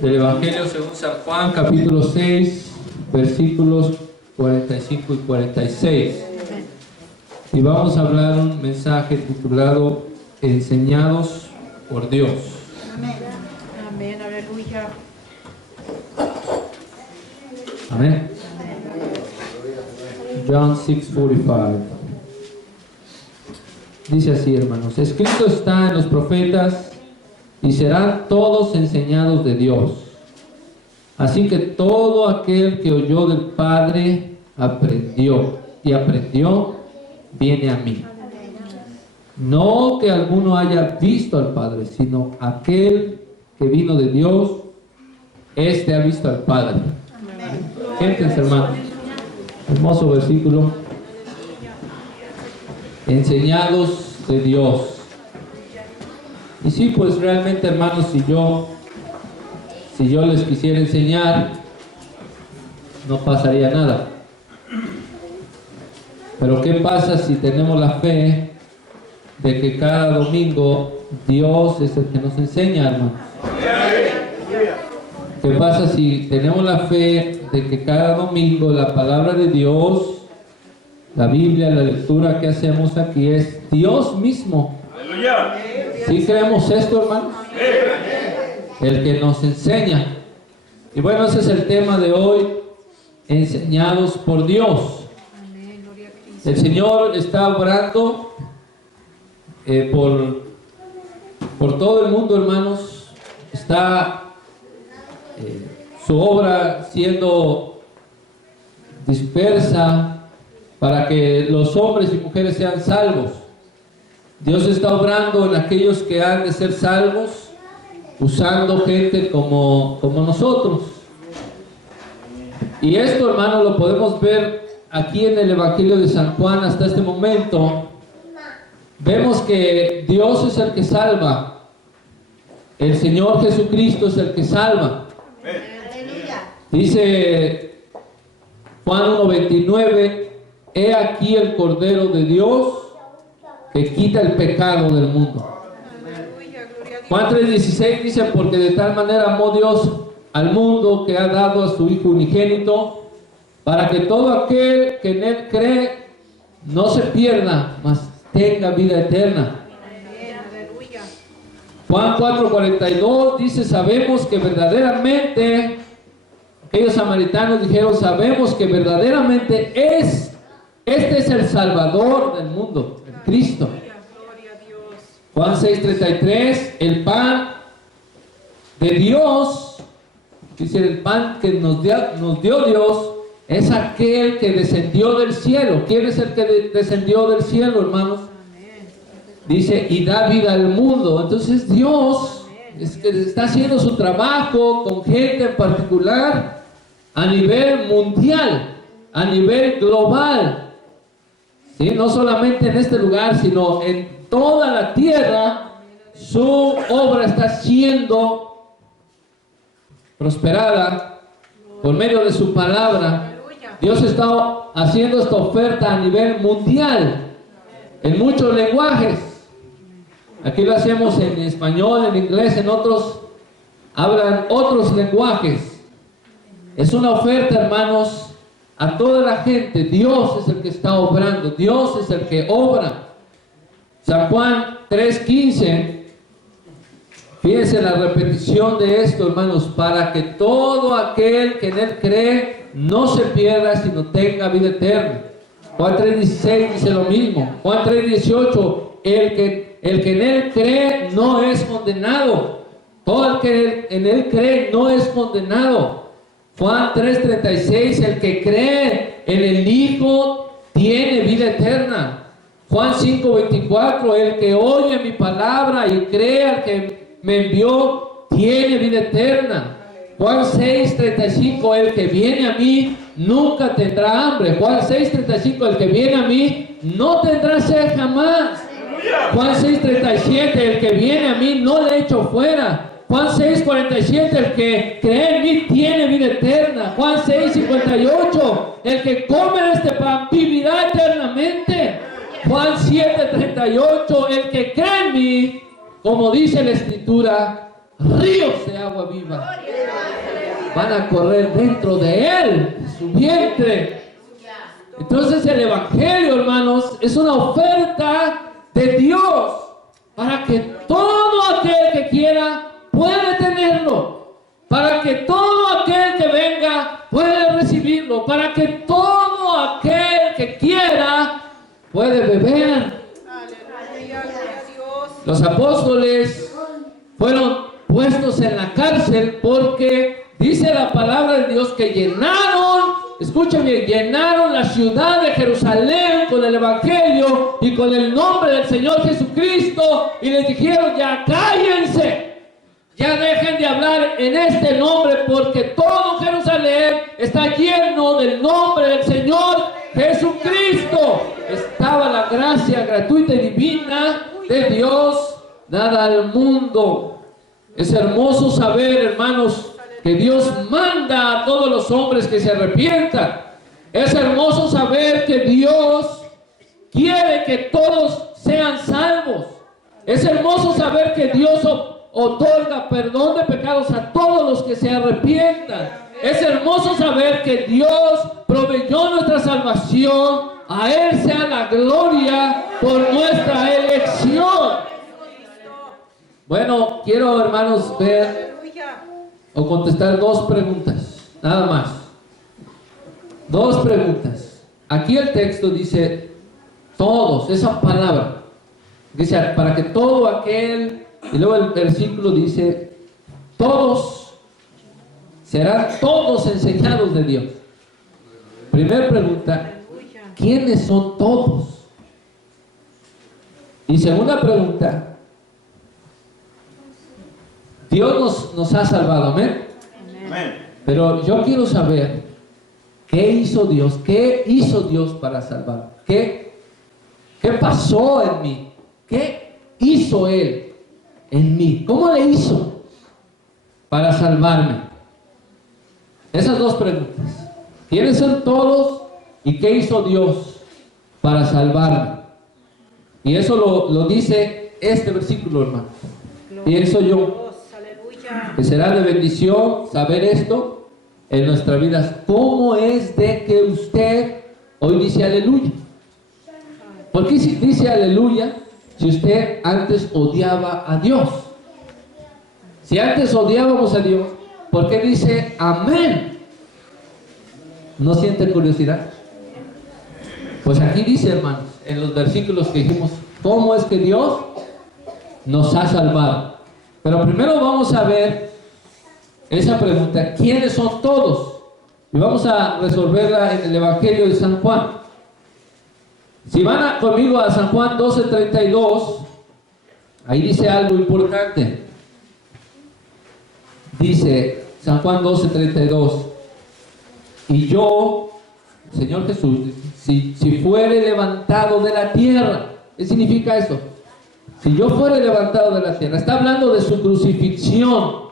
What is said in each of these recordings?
Del Evangelio según San Juan, capítulo 6, versículos 45 y 46. Y vamos a hablar un mensaje titulado Enseñados por Dios. Amén. Amén, aleluya. Amén. John 6:45. Dice así, hermanos: escrito está en los profetas, y serán todos enseñados de Dios. Así que todo aquel que oyó del Padre aprendió, viene a mí. No que alguno haya visto al Padre, sino aquel que vino de Dios, este ha visto al Padre. Siéntense, hermanos. Hermoso versículo. Enseñados de Dios. Y sí, pues realmente, hermanos, si yo les quisiera enseñar, no pasaría nada. Pero ¿qué pasa si tenemos la fe de que cada domingo Dios es el que nos enseña, hermanos? ¿Qué pasa si tenemos la fe de que cada domingo la palabra de Dios, la Biblia, la lectura que hacemos aquí es Dios mismo? ¿Sí creemos esto, hermanos? El que nos enseña. Y bueno, ese es el tema de hoy: enseñados por Dios. El Señor está obrando por todo el mundo, hermanos. Está su obra siendo dispersa para que los hombres y mujeres sean salvos. Dios está obrando en aquellos que han de ser salvos, usando gente como nosotros. Y esto, hermano, lo podemos ver aquí en el Evangelio de San Juan hasta este momento. Vemos que Dios es el que salva. El Señor Jesucristo es el que salva. Dice Juan 1:29: he aquí el Cordero de Dios que quita el pecado del mundo. Juan 3:16 dice: porque de tal manera amó Dios al mundo que ha dado a su Hijo unigénito, para que todo aquel que en Él cree no se pierda, mas tenga vida eterna. Juan 4:42 dice: sabemos que verdaderamente, aquellos samaritanos dijeron, sabemos que verdaderamente este es el Salvador del mundo, el Cristo. Juan 6:33: el pan de Dios, dice, el pan que nos dio Dios es aquel que descendió del cielo. ¿Quién es el que descendió del cielo, hermanos? Dice, y da vida al mundo. Entonces Dios está haciendo su trabajo con gente en particular a nivel mundial, a nivel global. ¿Sí? No solamente en este lugar, sino en toda la tierra. Su obra está siendo prosperada por medio de su palabra. Dios está haciendo esta oferta a nivel mundial, en muchos lenguajes. Aquí lo hacemos en español, en inglés, en otros hablan otros lenguajes. Es una oferta, hermanos, a toda la gente. Dios es el que está obrando, Dios es el que obra. San Juan 3:15, fíjense la repetición de esto, hermanos: para que todo aquel que en Él cree no se pierda, sino tenga vida eterna. Juan 3:16 dice lo mismo. Juan 3:18, el que en Él cree no es condenado. Todo el que en Él cree no es condenado. Juan 3:36, el que cree en el Hijo tiene vida eterna. Juan 5:24, el que oye mi palabra y cree al que me envió tiene vida eterna. Juan 6:35, el que viene a mí nunca tendrá hambre. Juan 6:35, el que viene a mí no tendrá sed jamás. Juan 6:37, el que viene a mí no le echo fuera. Juan 6:47, el que cree en mí tiene vida eterna. Juan 6:58, el que come de este pan vivirá eternamente. Juan 7:38, el que cree en mí, como dice la Escritura, ríos de agua viva van a correr dentro de él, de su vientre. Entonces el Evangelio, hermanos, es una oferta de Dios para que todo aquel que quiera puede tenerlo, para que todo aquel que venga puede recibirlo, para que todo aquel que quiera puede beber. Los apóstoles fueron puestos en la cárcel porque dice la palabra de Dios que llenaron, escuchen bien, llenaron la ciudad de Jerusalén con el Evangelio y con el nombre del Señor Jesucristo, y les dijeron: ya cállense, ya dejen de hablar en este nombre, porque todo Jerusalén está lleno del nombre del Señor Jesucristo. Estaba la gracia gratuita y divina de Dios dada al mundo. Es hermoso saber, hermanos, que Dios manda a todos los hombres que se arrepientan. Es hermoso saber que Dios quiere que todos sean salvos. Es hermoso saber que Dios otorga perdón de pecados a todos los que se arrepientan. Es hermoso saber que Dios proveyó nuestra salvación. A Él sea la gloria por nuestra elección. Bueno, quiero, hermanos, ver o contestar dos preguntas, nada más. Dos preguntas. Aquí el texto dice todos, esa palabra. Dice, para que todo aquel, y luego el versículo dice, todos serán todos enseñados de Dios. Primera pregunta, ¿quiénes son todos? Y segunda pregunta, Dios nos ha salvado, amén. Pero yo quiero saber qué hizo Dios para salvar. ¿Qué pasó en mí? ¿Qué hizo Él en mí? ¿Cómo le hizo para salvarme? Esas dos preguntas. ¿Quiénes son todos y qué hizo Dios para salvarme? Y eso lo dice este versículo, hermano. Pienso yo que será de bendición saber esto en nuestras vidas. ¿Cómo es de que usted hoy dice aleluya? ¿Por qué dice aleluya si usted antes odiaba a Dios? Si antes odiábamos a Dios, ¿por qué dice amén? ¿No siente curiosidad? Pues aquí dice, hermanos, en los versículos que dijimos, ¿cómo es que Dios nos ha salvado? Pero primero vamos a ver esa pregunta, ¿quiénes son todos? Y vamos a resolverla en el Evangelio de San Juan. Si van conmigo a San Juan 12:32, ahí dice algo importante. Dice San Juan 12:32, y yo, Señor Jesús, si fuere levantado de la tierra, ¿qué significa eso? Si yo fuera levantado de la tierra, está hablando de su crucifixión.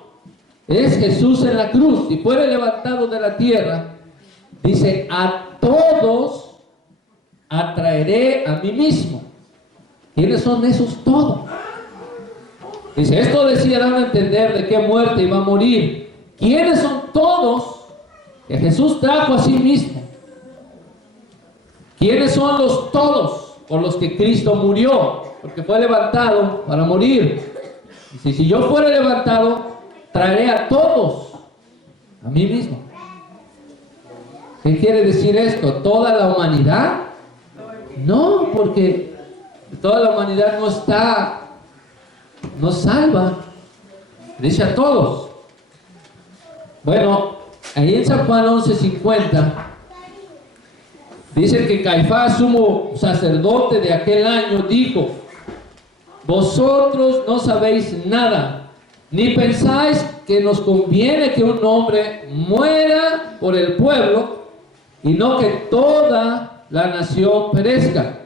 Es Jesús en la cruz. Si fuera levantado de la tierra, dice, a todos atraeré a mí mismo. ¿Quiénes son esos todos? Dice, esto decían a entender de qué muerte iba a morir. ¿Quiénes son todos que Jesús trajo a sí mismo? ¿Quiénes son los todos por los que Cristo murió? Porque fue levantado para morir. Dice, si yo fuera levantado, traeré a todos a mí mismo. ¿Qué quiere decir esto? ¿Toda la humanidad? No, porque toda la humanidad no salva. Dice a todos. Bueno, ahí en San Juan 11:50 dice que Caifás, sumo sacerdote de aquel año, dijo, vosotros no sabéis nada, ni pensáis que nos conviene que un hombre muera por el pueblo y no que toda la nación perezca.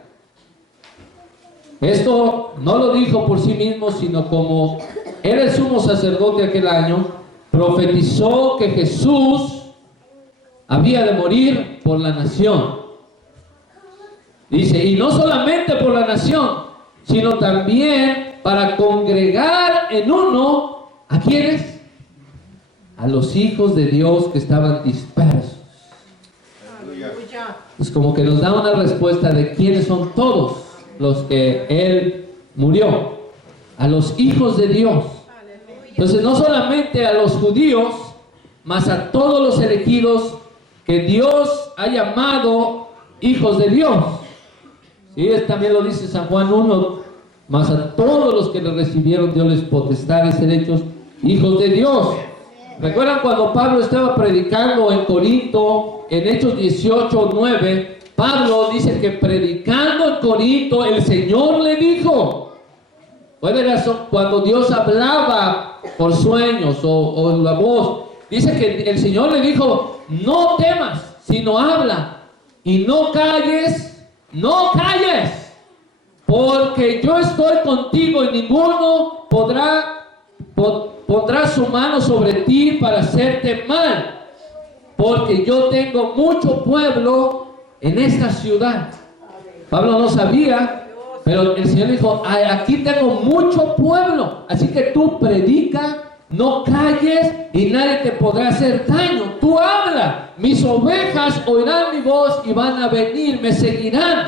Esto no lo dijo por sí mismo, sino como era el sumo sacerdote de aquel año, profetizó que Jesús había de morir por la nación. Dice, y no solamente por la nación, sino también para congregar en uno ¿A quiénes? A los hijos de Dios que estaban dispersos. Aleluya. Pues como que nos da una respuesta de quiénes son todos los que Él murió. A los hijos de Dios. Entonces no solamente a los judíos, mas a todos los elegidos que Dios ha llamado hijos de Dios. Sí, también lo dice San Juan 1, mas a todos los que le recibieron Dios les potestad de ser hechos hijos de Dios. ¿Recuerdan cuando Pablo estaba predicando en Corinto, en Hechos 18:9? Pablo dice que predicando en Corinto, el Señor le dijo, cuando Dios hablaba por sueños o en la voz, dice que el Señor le dijo, no temas, sino habla, y no calles, porque yo estoy contigo y ninguno pondrá su mano sobre ti para hacerte mal, porque yo tengo mucho pueblo en esta ciudad. Pablo no sabía, pero el Señor dijo, aquí tengo mucho pueblo, así que tú predica, no calles y nadie te podrá hacer daño. Tú habla, mis ovejas oirán mi voz y van a venir, me seguirán.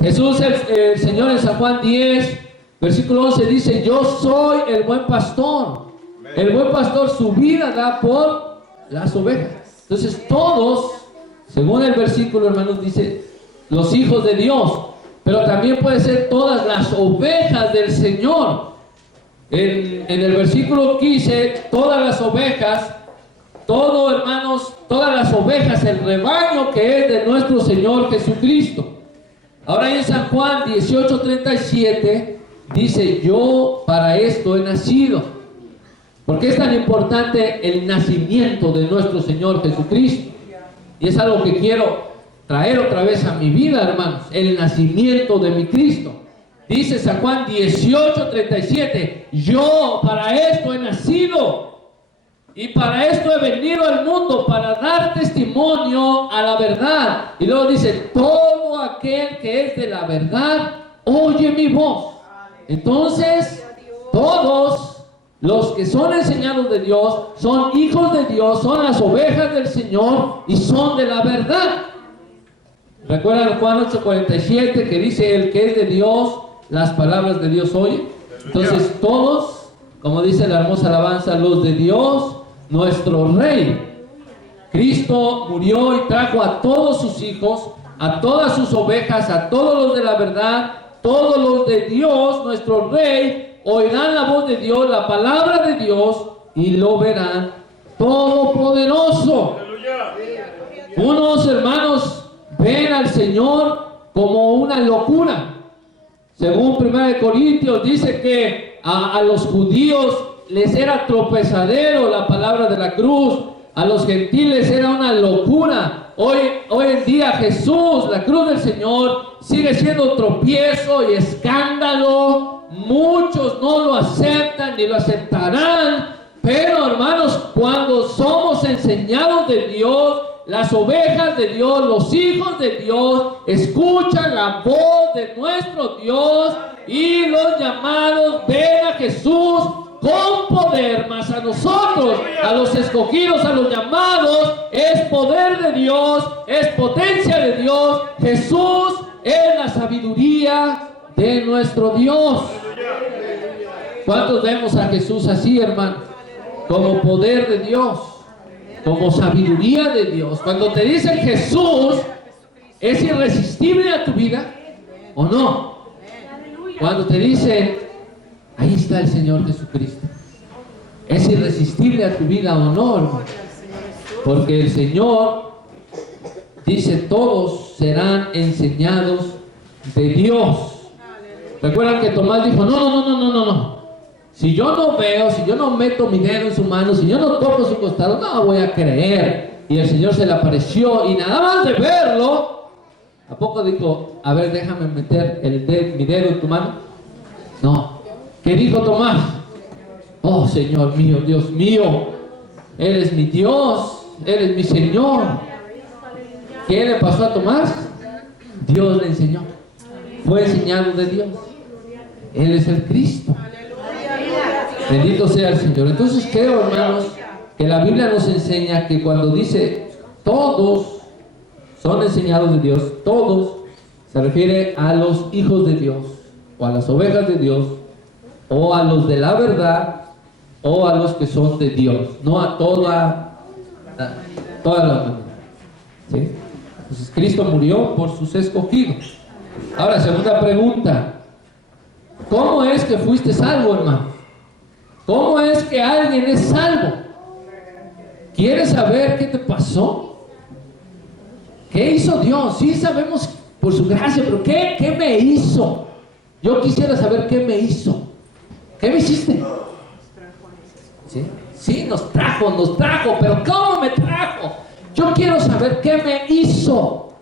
Jesús, el Señor en San Juan 10, versículo 11 dice, yo soy el buen pastor. El buen pastor su vida da por las ovejas. Entonces todos, según el versículo, hermanos, dice, los hijos de Dios, pero también puede ser todas las ovejas del Señor. En el versículo 15, todas las ovejas, hermanos, todas las ovejas, el rebaño que es de nuestro Señor Jesucristo. Ahora en San Juan 18:37 dice, yo para esto he nacido. ¿Por qué es tan importante el nacimiento de nuestro Señor Jesucristo? Y es algo que quiero traer otra vez a mi vida, hermanos, el nacimiento de mi Cristo. Dice San Juan 18:37, yo para esto he nacido y para esto he venido al mundo, para dar testimonio a la verdad. Y luego dice, todo aquel que es de la verdad, oye mi voz. Entonces, todos los que son enseñados de Dios, son hijos de Dios, son las ovejas del Señor y son de la verdad. ¿Recuerdan Juan 8:47 que dice, el que es de Dios, las palabras de Dios oye? Entonces todos, como dice la hermosa alabanza, los de Dios, nuestro Rey. Cristo murió y trajo a todos sus hijos, a todas sus ovejas, a todos los de la verdad, todos los de Dios, nuestro Rey, oirán la voz de Dios, la palabra de Dios, y lo verán todopoderoso. Unos hermanos ven al Señor como una locura. Según 1 Corintios dice que a los judíos les era tropezadero la palabra de la cruz, a los gentiles era una locura. Hoy en día Jesús, la cruz del Señor, sigue siendo tropiezo y escándalo. Muchos no lo aceptan ni lo aceptarán, pero hermanos, cuando somos enseñados de Dios, las ovejas de Dios, los hijos de Dios, escuchan la voz de nuestro Dios y los llamados ven a Jesús con poder, mas a nosotros, a los escogidos, a los llamados, es poder de Dios, es potencia de Dios. Jesús es la sabiduría de nuestro Dios. ¿Cuántos vemos a Jesús así, hermano? Como poder de Dios, como sabiduría de Dios. Cuando te dicen Jesús, ¿es irresistible a tu vida o no? Cuando te dicen, ahí está el Señor Jesucristo, ¿es irresistible a tu vida o no, hermano? Porque el Señor dice, todos serán enseñados de Dios. ¿Recuerdan que Tomás dijo, no? Si yo no veo, si yo no meto mi dedo en su mano, si yo no toco su costado, no voy a creer. Y el Señor se le apareció y nada más de verlo, ¿a poco dijo, a ver, déjame meter mi dedo en tu mano? No. ¿Qué dijo Tomás? Oh, Señor mío, Dios mío, eres mi Dios, eres mi Señor. ¿Qué le pasó a Tomás? Dios le enseñó. Fue enseñado de Dios. Él es el Cristo. Bendito sea el Señor. Entonces creo, hermanos, que la Biblia nos enseña que cuando dice todos son enseñados de Dios, todos se refiere a los hijos de Dios, o a las ovejas de Dios, o a los de la verdad, o a los que son de Dios, no a toda la humanidad. ¿Sí? Entonces Cristo murió por sus escogidos. Ahora, segunda pregunta: ¿cómo es que fuiste salvo, hermano? ¿Cómo es que alguien es salvo? ¿Quieres saber qué te pasó? ¿Qué hizo Dios? Sí sabemos por su gracia, pero ¿qué me hizo? Yo quisiera saber qué me hizo. ¿Qué me hiciste? ¿Sí? Sí, nos trajo, pero ¿cómo me trajo? Yo quiero saber qué me hizo.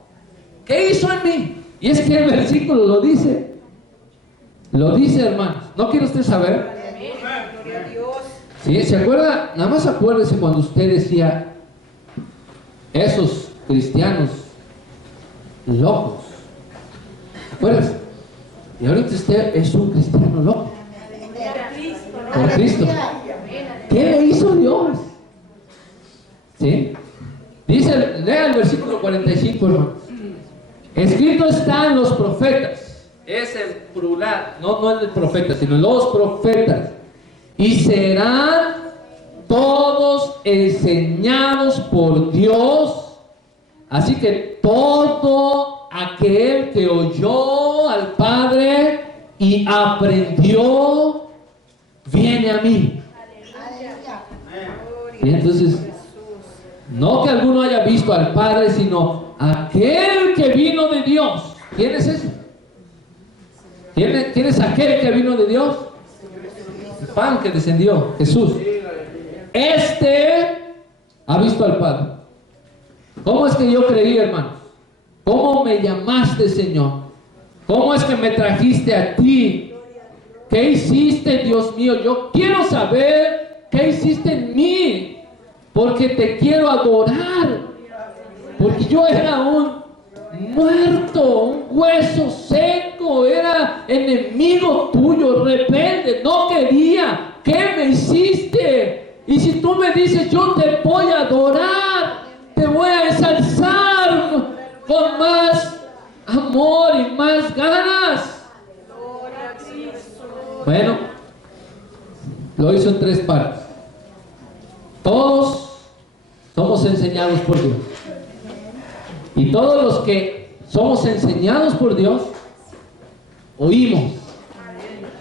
¿Qué hizo en mí? Y es que el versículo lo dice. Lo dice, hermanos. ¿No quiere usted saber? Gloria a Dios. ¿Sí? ¿Se acuerda? Nada más acuérdese cuando usted decía esos cristianos locos. ¿Acuérdese? Y ahorita usted es un cristiano loco. Por Cristo. ¿Qué le hizo Dios? ¿Sí? Dice, lea el versículo 45, hermano. Escrito está en los profetas. Es el plural, no el profeta, sino los profetas. Y serán todos enseñados por Dios. Así que todo aquel que oyó al Padre y aprendió, viene a mí. Y entonces, no que alguno haya visto al Padre, sino aquel que vino de Dios. ¿Quién es ese? ¿Quién es aquel que vino de Dios? El pan que descendió, Jesús. Este ha visto al Padre. ¿Cómo es que yo creí, hermanos? ¿Cómo me llamaste, Señor? ¿Cómo es que me trajiste a ti? ¿Qué hiciste, Dios mío? Yo quiero saber qué hiciste en mí, porque te quiero adorar. Porque yo era un muerto, un hueso seco, era enemigo tuyo, rebelde, no quería. ¿Qué me hiciste? Y si tú me dices, yo te voy a adorar, te voy a ensalzar con más amor y más ganas. Bueno, lo hizo en 3 partes. Todos somos enseñados por Dios. Y todos los que somos enseñados por Dios, oímos.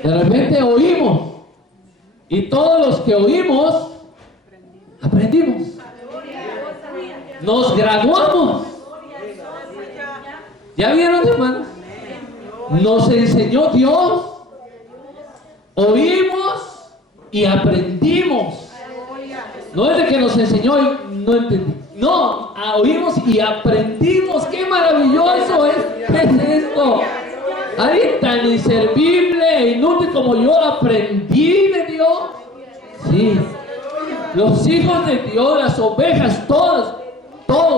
De repente oímos. Y todos los que oímos, aprendimos. Nos graduamos. ¿Ya vieron, hermanos? Nos enseñó Dios. Oímos y aprendimos. No es de que nos enseñó y no entendí. No, oímos y aprendimos. ¡Qué maravilloso es esto! Alguien tan inservible e inútil como yo aprendí de Dios. Sí. Los hijos de Dios, las ovejas, todos.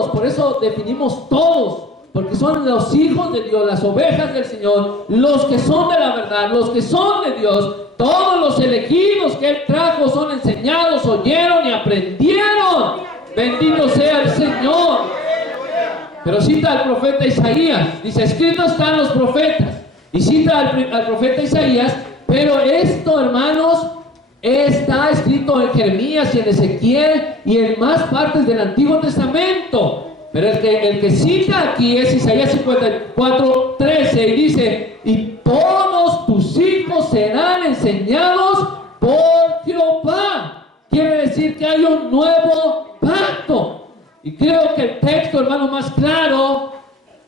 Por eso definimos todos. Porque son los hijos de Dios, las ovejas del Señor, los que son de la verdad, los que son de Dios. Todos los elegidos que Él trajo son enseñados, oyeron y aprendieron. Bendito sea el Señor. Pero cita al profeta Isaías. Dice, escrito están los profetas. Y cita al profeta Isaías. Pero esto, hermanos, está escrito en Jeremías y en Ezequiel y en más partes del Antiguo Testamento. Pero el que cita aquí es Isaías 54:13 y dice, y todos tus hijos serán enseñados por Jehová. Quiere decir que hay un nuevo pacto. Y creo que el texto, hermano, más claro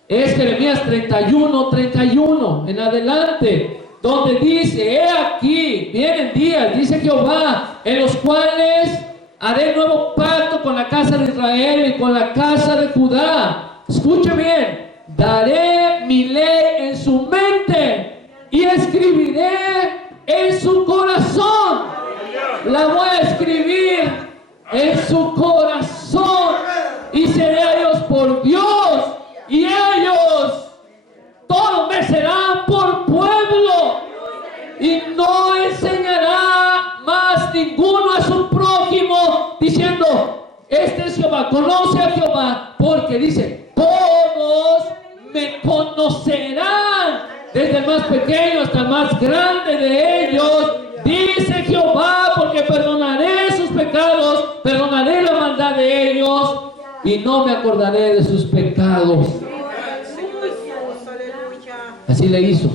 es Jeremías 31:31 en adelante, donde dice, he aquí, vienen días, dice Jehová, en los cuales haré nuevo pacto con la casa de Israel y con la casa de Judá. Escuche bien. Daré mi ley en su mente y escribiré en su corazón. La voy a escribir en su corazón. Y seré a ellos por Dios. Y ellos todos me serán por pueblo. Y no enseñará más su prójimo diciendo, este es Jehová, conoce a Jehová, porque dice, todos me conocerán, desde el más pequeño hasta el más grande de ellos, dice Jehová, porque perdonaré sus pecados, perdonaré la maldad de ellos, y no me acordaré de sus pecados. Así le hizo.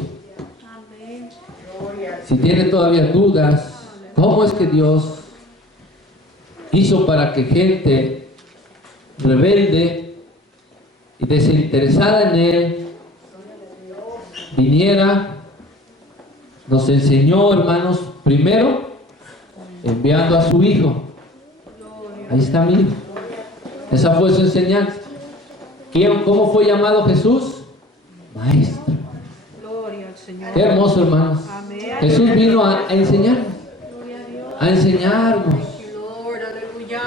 Si tiene todavía dudas, ¿cómo es que Dios hizo para que gente rebelde y desinteresada en Él viniera? Nos enseñó, hermanos, primero enviando a su Hijo. Ahí está mi Hijo. Esa fue su enseñanza. ¿Cómo fue llamado Jesús? Maestro. Qué hermoso, hermanos. Jesús vino a enseñarnos. A enseñarnos.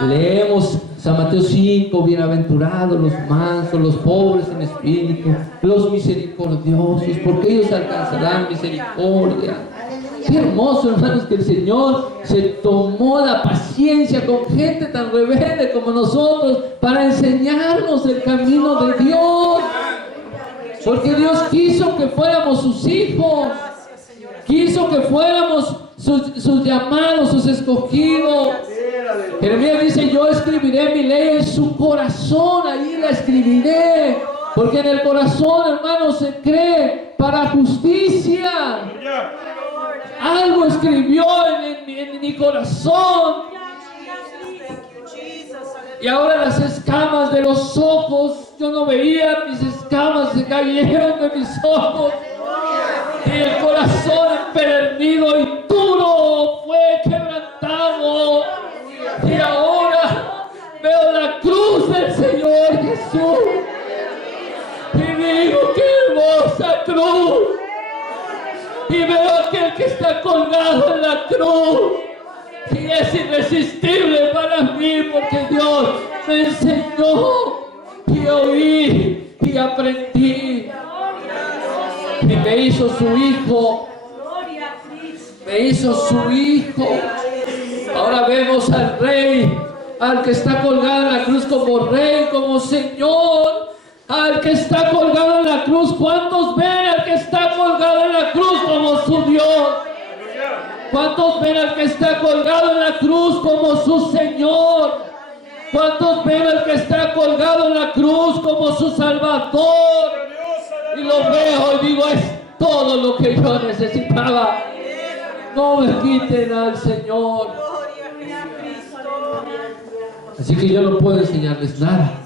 Leemos San Mateo 5, bienaventurados los mansos, los pobres en espíritu, los misericordiosos, porque ellos alcanzarán misericordia. Qué hermoso, hermanos, que el Señor se tomó la paciencia con gente tan rebelde como nosotros para enseñarnos el camino de Dios. Porque Dios quiso que fuéramos sus hijos, quiso que fuéramos sus llamados, sus escogidos. Jeremías dice, yo escribiré mi ley en su corazón, ahí la escribiré, porque en el corazón, hermanos, se cree para justicia. Algo escribió en mi corazón. Y ahora las escamas de los ojos, yo no veía, mis escamas se cayeron de mis ojos. Y el corazón empedernido y duro fue quebrantado. Y ahora veo la cruz del Señor Jesús. Y digo, qué hermosa cruz. Y veo aquel que está colgado en la cruz. Y es irresistible para mí, porque Dios me enseñó y oí y aprendí. Y me hizo su hijo. Me hizo su hijo. Ahora vemos al Rey, al que está colgado en la cruz como Rey, como Señor. Al que está colgado en la cruz. ¿Cuántos ven al que está colgado en la cruz como su Dios? ¿Cuántos ven al que está colgado en la cruz como su Señor? ¿Cuántos ven al que está colgado en la cruz como su Salvador? Y lo veo y digo, es todo lo que yo necesitaba. No me quiten al Señor. Así que yo no puedo enseñarles nada.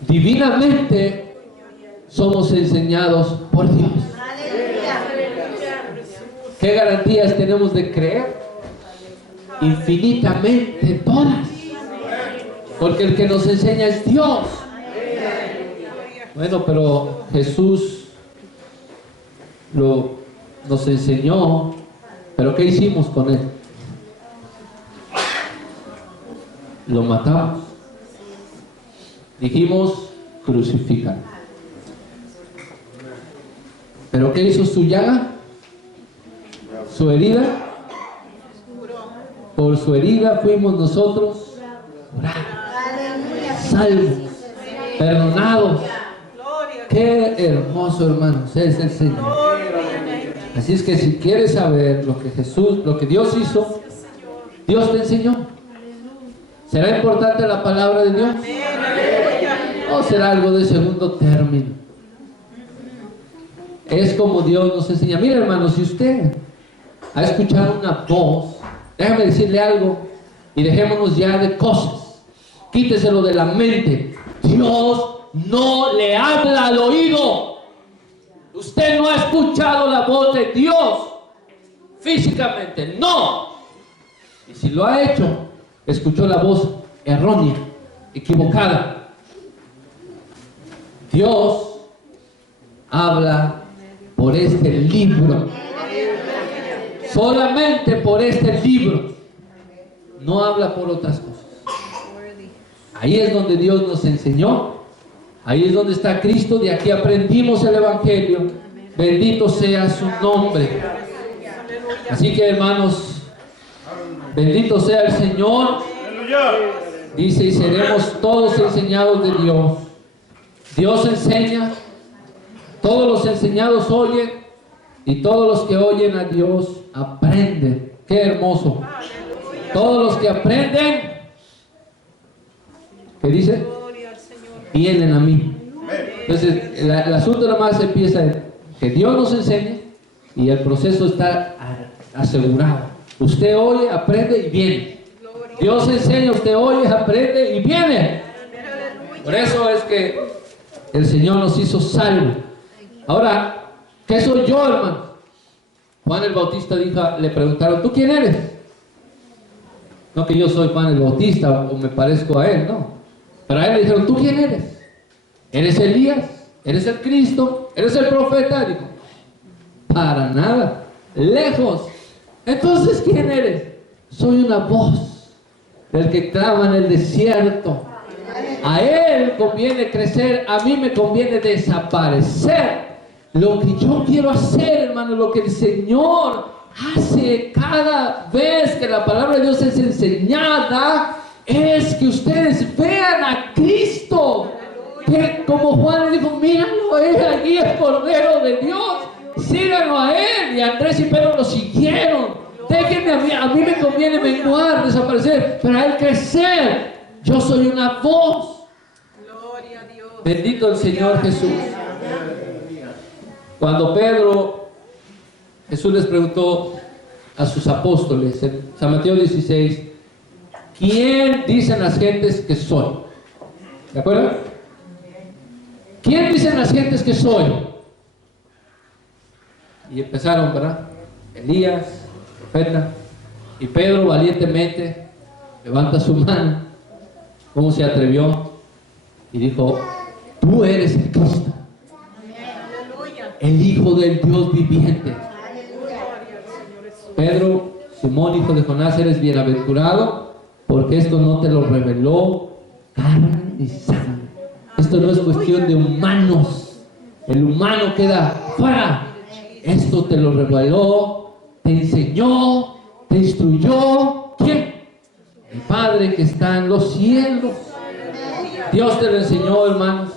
Divinamente somos enseñados por Dios. ¿Qué garantías tenemos de creer? Infinitamente todas. Porque el que nos enseña es Dios. Bueno, pero Jesús nos enseñó, pero ¿qué hicimos con él? Lo matamos. Dijimos, crucificar. ¿Pero qué hizo su llaga? Su herida. Por su herida fuimos nosotros salvos, perdonados. Qué hermoso, hermanos, es el Señor. Así es que si quieres saber lo que Dios hizo, Dios te enseñó. ¿Será importante la palabra de Dios? ¿O será algo de segundo término? Es como Dios nos enseña. Mira, hermanos, si usted ha escuchado una voz, déjame decirle algo y dejémonos ya de cosas. Quíteselo de la mente. Dios no le habla al oído. Usted no ha escuchado la voz de Dios físicamente, no. Y si lo ha hecho, escuchó la voz errónea, equivocada. Dios habla por este libro. Solamente por este libro. No habla por otras cosas. Ahí es donde Dios nos enseñó. Ahí es donde está Cristo. De aquí aprendimos el Evangelio. Bendito sea su nombre. Así que, hermanos, Bendito sea el Señor. Dice, y seremos todos enseñados de Dios. Dios enseña, todos los enseñados oyen, y todos los que oyen a Dios aprenden. Qué hermoso. Todos los que aprenden, ¿qué dice? Vienen a mí. Entonces, el asunto nada más empieza en que Dios nos enseñe y el proceso está asegurado. Usted oye, aprende y viene. Dios enseña, usted oye, aprende y viene. Por eso es que el Señor nos hizo salvos. Ahora, ¿qué soy yo, hermano? Juan el Bautista dijo, le preguntaron, ¿tú quién eres? No que yo soy Juan el Bautista o me parezco a él, no. Pero a él le dijeron, ¿tú quién eres? ¿Eres Elías? ¿Eres el Cristo? ¿Eres el profeta? Dijo, para nada, lejos. Entonces, ¿quién eres? Soy una voz del que clama en el desierto. A él conviene crecer, a mí me conviene desaparecer. Lo que yo quiero hacer, hermano, lo que el Señor hace cada vez que la palabra de Dios es enseñada, es que ustedes vean a Cristo. Que como Juan le dijo, míralo, aquí el Cordero de Dios, síganlo a él. Y Andrés y Pedro lo siguieron. Déjenme a mí me conviene menguar, desaparecer, pero a él crecer. Yo soy una voz. Gloria a Dios. Bendito el Señor Jesús. Cuando Jesús les preguntó a sus apóstoles en San Mateo 16, ¿quién dicen las gentes que soy? ¿De acuerdo? ¿Quién dicen las gentes que soy? Y empezaron, ¿verdad? Elías, profeta, y Pedro valientemente levanta su mano. ¿Cómo se atrevió? Y dijo, tú eres el Cristo, el Hijo del Dios viviente. Pedro, Simón, hijo de Jonás, eres bienaventurado, porque esto no te lo reveló carne y sangre. Esto no es cuestión de humanos. El humano queda fuera. Esto te lo reveló, te enseñó, te instruyó. ¿Quién? El Padre que está en los cielos. Dios te lo enseñó, hermanos.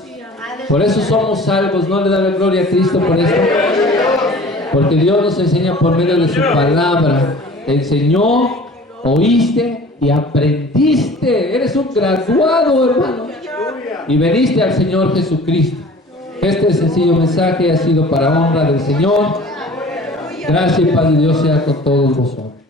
Por eso somos salvos. No le da la gloria a Cristo por esto. Porque Dios nos enseña por medio de su palabra. Te enseñó, oíste y aprendiste. Eres un graduado, hermano. Y veniste al Señor Jesucristo. Este sencillo mensaje ha sido para honra del Señor. Gracias y paz de Dios sea con todos vosotros.